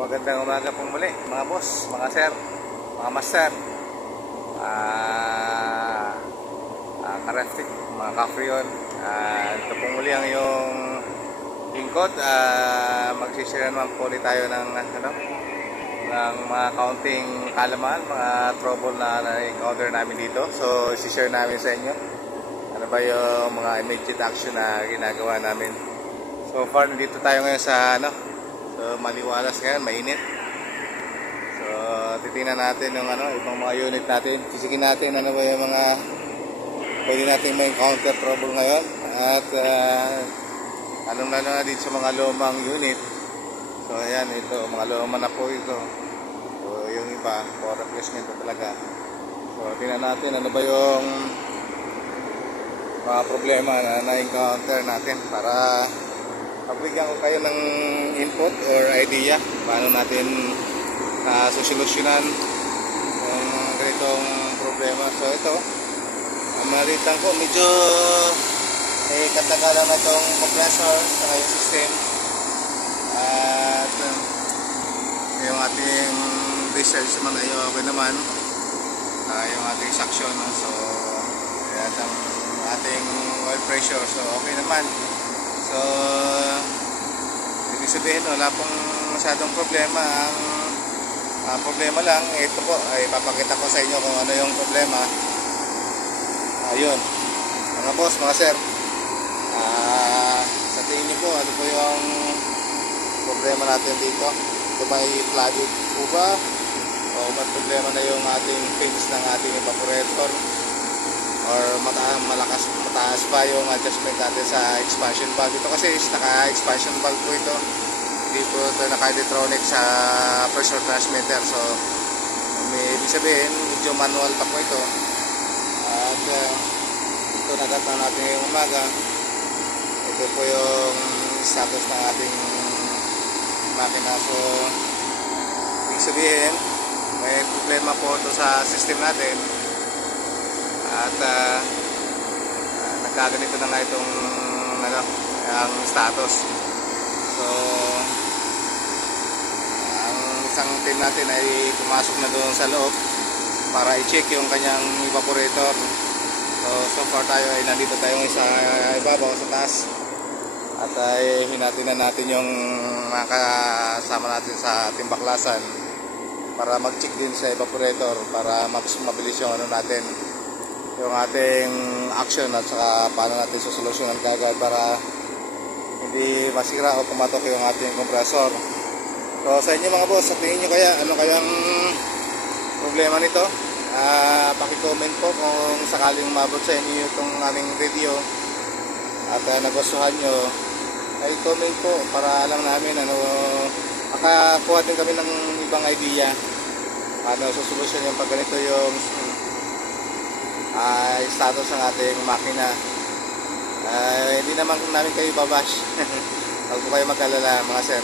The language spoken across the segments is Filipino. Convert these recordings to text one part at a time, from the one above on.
Magandang umaga po muli mga boss, mga sir, mga master, kareftik, mga kafriyon. Ito po muli ang iyong lingkod. Magsishare naman po ulit tayo ng mga kaunting kalaman, mga trouble na na-encounter namin dito. So isi-share namin sa inyo ano ba yung mga immediate action na ginagawa namin. So far nandito tayo ngayon sa so maliwalas ngayon, mainit. So titingnan natin yung ibang mga unit natin. Sisikin natin ano ba yung mga pwede natin ma-encounter trouble ngayon. At na dito sa mga lumang unit. So ayan, ito mga luma na po ito. So yung iba for replacement talaga. So tingnan natin ano ba yung mga problema na na-encounter natin para mabigyan ko kayo ng input or idea paano natin solusyonan yung ganitong problema. So ito, malitan ko medyo katagalan na itong compressor sa yung system at yung ating research naman ay okay naman, yung ating suction. So at ang ating oil pressure, so okay naman. So ibig sabihin wala pong masyadong problema. Ang problema lang ito po ay papakita ko sa inyo kung ano yung problema. Ayun mga boss, mga sir, sa tingin niyo po ano po yung problema natin dito? Ito ba ay flooded po ba o may problema na yung ating fins ng ating evaporator or mataas pa yung adjustment natin sa expansion valve? Ito kasi is naka-expansion valve po ito, hindi po ito naka-electronic sa pressure transmitter. So may ibig sabihin medyo manual pa po ito. At ito nagataw natin ngayong umaga. Ito po yung status ng ating makina. So ibig sabihin may problema po ito sa system natin. At nagkaganito na nga itong ang status. So ang isang team natin ay pumasok na doon sa loob para i-check yung kanyang evaporator. So far tayo ay nandito tayong sa ibabaw sa taas at ay hinatin na natin yung mga kasama natin sa ating baklasan para mag-check din sa evaporator para mabilis yung natin yung ating action at saka paano natin susolusyonan kagad para hindi masira o pumatok yung ating compressor. So sa inyo mga boss, sa tingin nyo kaya ano kayang problema nito? Paki-comment po kung sakaling umabot sa inyo itong aming video at nagustuhan nyo, ay comment po para alam namin makakuha din kami ng ibang idea paano susolusyon yung pag ganito yung status ng ating makina. Hindi naman namin kayo babash. Huwag po kayo mag-alala mga sir.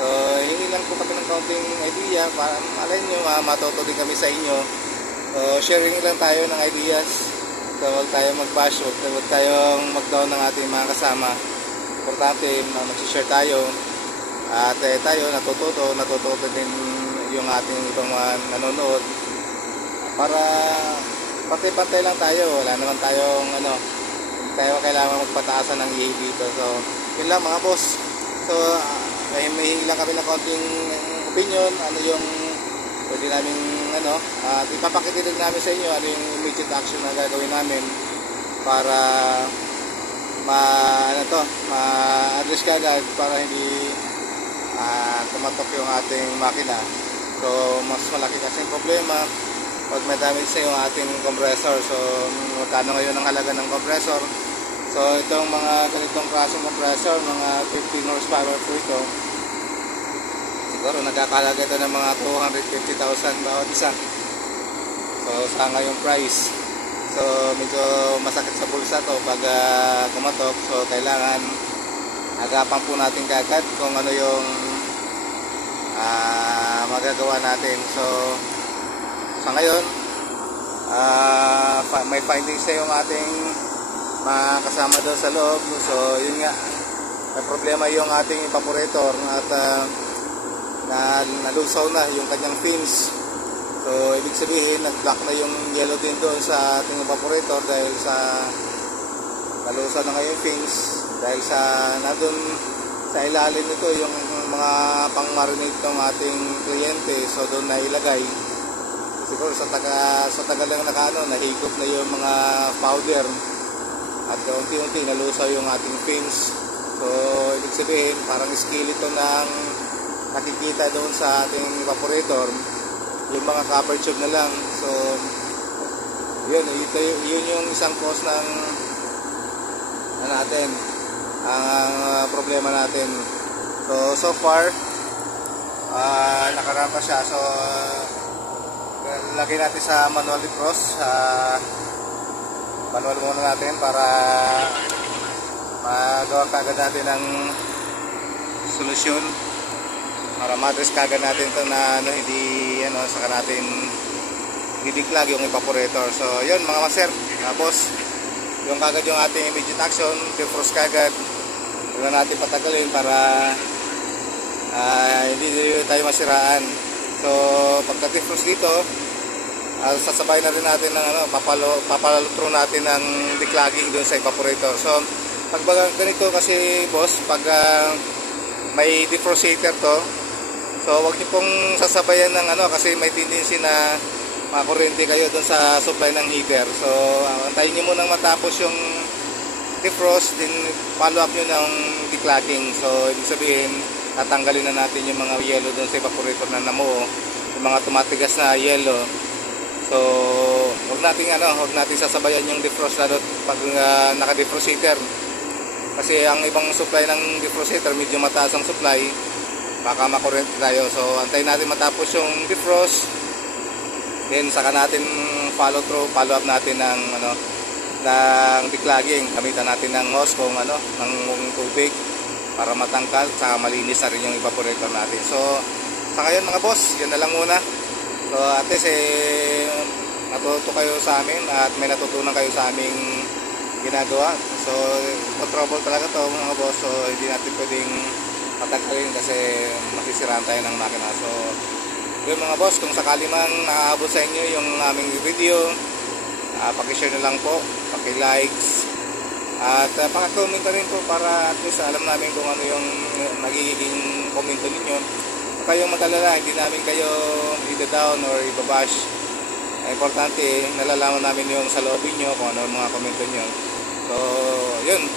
So hingi lang po kami ng kaunting idea para malay nyo matuto din kami sa inyo. So sharing lang tayo ng ideas. So huwag tayong mag-bash, huwag tayong mag-down ng ating mga kasama. Importante na mag-share tayo at tayo natututo din yung ating ibang mga nanonood para pantay-pantay lang tayo. Wala naman tayong tayo kailangan magpataasan ng EA dito. So yun lang mga boss. So may lang kami ng konting opinion ano yung pwede namin ipapakita din namin sa inyo ano yung immediate action na gagawin namin para ma-address kagad para hindi tumatok yung ating makina. So mas malaki kasi yung problema pag may damage sa yung ating compressor. So magkano ngayon ang halaga ng compressor? So itong mga ganitong klaseng compressor, mga 15 horsepower po ito, siguro nagkakalaga ito ng mga 250,000 bawat isa. So sa ngayong price, so medyo masakit sa bulsa to pag kumatok. So kailangan agapan po natin kagad kung ano yung magagawa natin. So sa ngayon may findings sa yung ating mga kasama doon sa loob. So yun nga, may problema yung ating evaporator at na nalusaw na yung kanyang fins. So ibig sabihin nag-block na yung yellow din doon sa ating evaporator dahil sa nalusaw na ngayon fins, dahil sa nandun sa ilalim nito yung mga pang-marinate ng ating kliyente. So doon na ilagay. Siguro sa tagal lang nahigop na yung mga powder at unti-unti nalusaw yung ating fins. So ibig sabihin parang skeleton ng nakikita doon sa ating evaporator, yung mga copper tube na lang. So yun yung isang cause ng natin ang problema natin. So far nakarampa siya. So lagay natin sa manual defrost. Manual muna natin para magawa kagad natin ng solusyon, para ma-address kagad natin ito na hindi saka natin i-declog yung evaporator. So yun mga master, tapos yung kagad yung ating immediate action, defrost kagad. Huwag na natin patagalin para hindi tayo masiraan. So pagka-defrost dito, sasabay na rin natin ng papalutro natin ng declogging doon sa evaporator. So pag ganito kasi boss, pag may defrost heater to, so wag niyo pong sasabayan ng kasi may tendency na makuryente kayo doon sa supply ng heater. So antayin niyo munang matapos yung defrost, din follow up niyo ng declogging. So ibig sabihin tatanggalin na natin yung mga yellow doon sa evaporator na namuo, yung mga tumatigas na yellow. So huwag natin sasabayan yung defrost lalo pag naka-defrost heater. Kasi ang ibang supply ng defrost heater medyo mataas ang supply, baka makuryente tayo. So antayin natin matapos yung defrost, then saka natin follow up natin ng ng declogging. Gamitan natin ng hose ng tubig para matangkal, saka malinis na rin yung evaporator natin. So saka yun mga boss, yun na lang muna. So at least natuto kayo sa amin at may natutunan kayo sa aming ginagawa. So trouble talaga to mga boss. So hindi natin pwedeng patagalin kasi masisiraan tayo ng makina. So yun mga boss, kung sakali man nakaabot sa inyo yung aming video, paki-share na lang po, paki-likes at paki-comment na rin po para at least alam namin kung ano yung magiging komento ninyo. Kayong mag-alala, hindi namin kayo i-down or i-bash. Importante, nalalaman namin yung sa loobin nyo, kung ano mga komento nyo. So yun,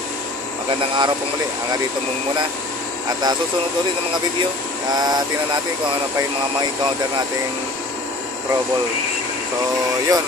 magandang araw po muli. Hanggang dito muna. At susunod ulit ng mga video. Tingnan natin kung ano pa yung mga encounter nating trouble. So yun,